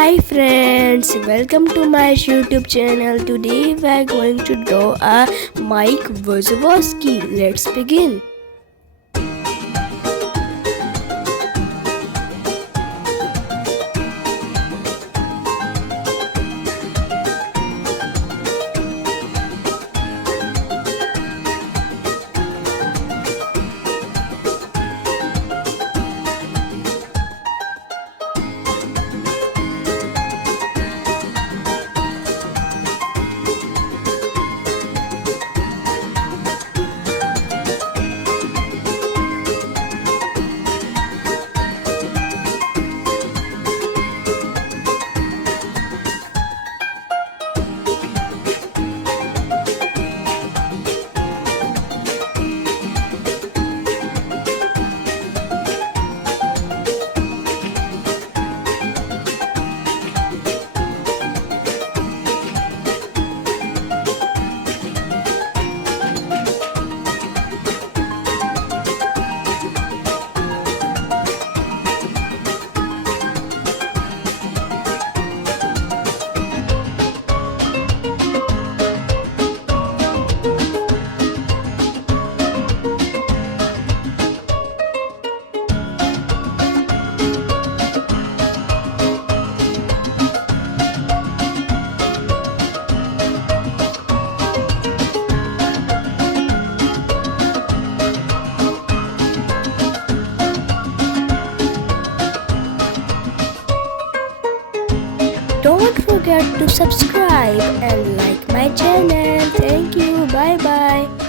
Hi friends, welcome to my YouTube channel. Today we are going to draw a Mike Wazowski. Let's begin. Don't forget to subscribe and like my channel. Thank you. Bye bye.